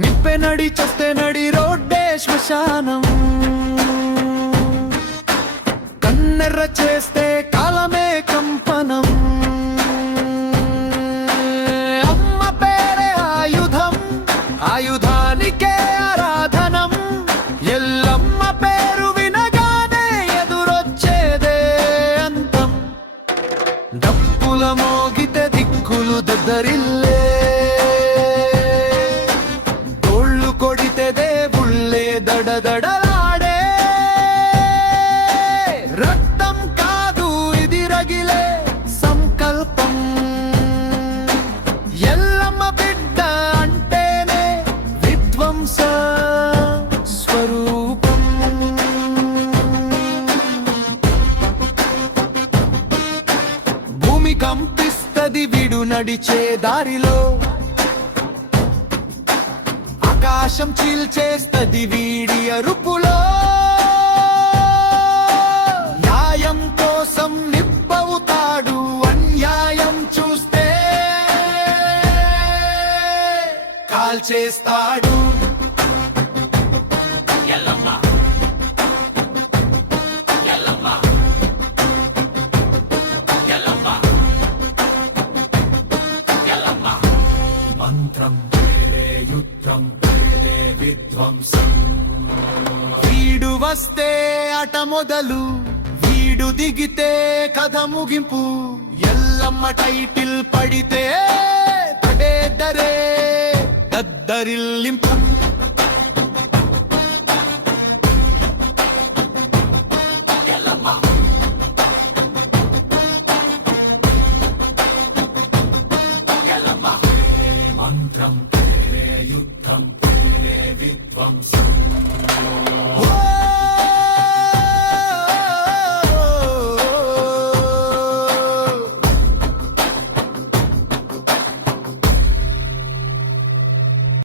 నిప్పే నడి చస్తే నడి రోడ్డే శ్మశానం. కన్నెర్ర చేస్తే కాలమే కంపనం. అమ్మ పేరే ఆయుధం, ఆయుధానికే ఆరాధనం. ఎల్లమ్మ పేరు వినగానే ఎదురొచ్చేదే అంతం. డప్పుల మోగితే దిక్కులు దద్దరిల్లే, డోళ్ళు కొడితే దేవుళ్ళే దడదడలాడే. రక్తం కాదు ఇది రగిలే సంకల్పం. ఎల్లమ్మ బిడ్డ అంటేనే విధ్వంస స్వరూపం. భూమి కంపిస్తది వీడు నడిచే దారిలో. ఆకాశం చీల్చేస్తది వీడి అరుపులో. న్యాయం కోసం నిప్పవుతాడు అన్యాయం చూస్తే కాల్చేస్తాడు. ఎల్లమ్మ ఎల్లమ్మ ఎల్లమ్మ ఎల్లమ్మ. మంత్రం పేరే యుద్ధం పేరే విధ్వంసం. వీడు వస్తే అట మొదలు, వీడు దిగితే కథ ముగింపు. ఎల్లమ్మ టైటిల్ పడితే తడేదరే దద్దరిల్లింపు. ఎల్లమ్మ ఎల్లమ్మ. మంత్రం పేరే యుద్ధం పేరే విధ్వంసం.